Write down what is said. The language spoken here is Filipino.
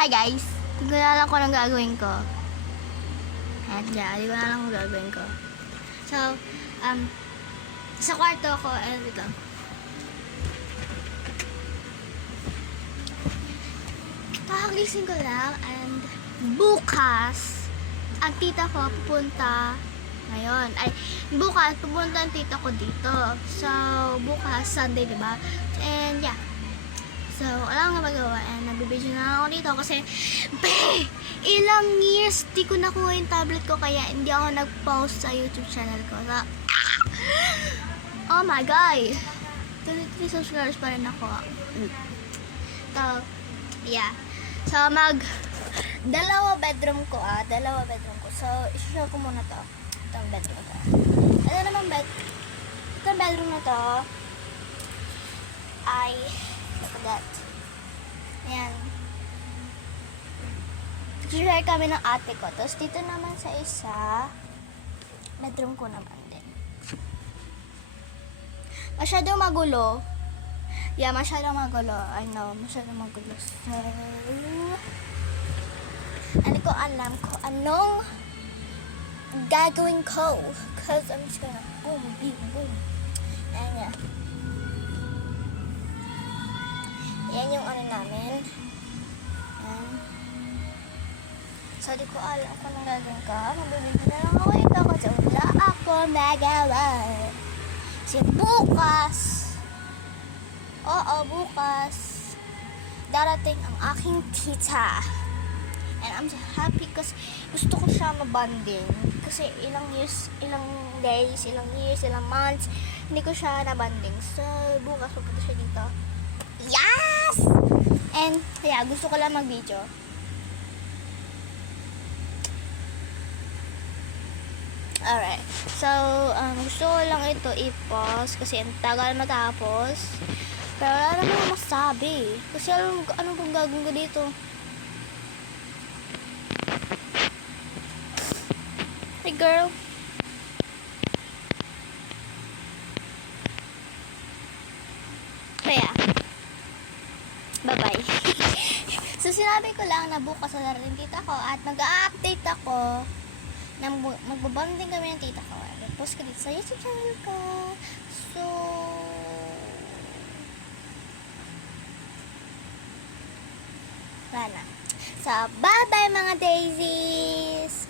Hi guys! Hindi ko na alam kung anong gagawin ko. Hindi ko na alam kung gagawin ko. So, sa kwarto ako, wait lang. Kakagising ko lang and bukas, ang tita ko pupunta ngayon. Bukas, pupunta ang tita ko dito. So, bukas, Sunday, diba? And yeah. So, wala akong magawa and nagbibideo na lang ako dito kasi ilang years di ko nakuha yung tablet ko kaya hindi ako nag-post sa YouTube channel ko. So, oh my God! 23 subscribers pa rin ako. So, yeah. So, dalawa bedroom ko. So, isi-show ko muna to. Itong bedroom ko. Itong bedroom na to ay look at that. Ayan. Share kami ng ate ko. Tapos dito naman sa isa, bedroom ko naman din. Masyadong magulo. Yeah, masyadong magulo. I know, masyadong magulo. So, hindi ko alam kung anong gagawin ko. Because I'm just gonna boom, boom, boom. And yeah. Yan yung ano namin. Yan. So, di ko alam kung anong gagawin ko. Mabibigyan na lang ako ito kasi wala ako magawa. Kasi bukas, bukas, darating ang aking tita. And I'm so happy kasi gusto ko siya mabanding. Kasi ilang days, ilang months, hindi ko siya nabanding. So, bukas pupunta siya dito. Yes! And, yeah, gusto ko lang mag-video. Alright. So, gusto ko lang ito i-pause kasi ang tagal matapos. Pero wala naman akong masabi. Kasi alam ko anong kung gagawin ko dito. Hey, girl. Kaya, bye-bye. So, sinabi ko lang na bukas na rin tita ko at mag-update ako na magbabanding kami ng tita ko. Post ko dito sa YouTube channel ko. So, wala na. So, bye-bye mga daisies!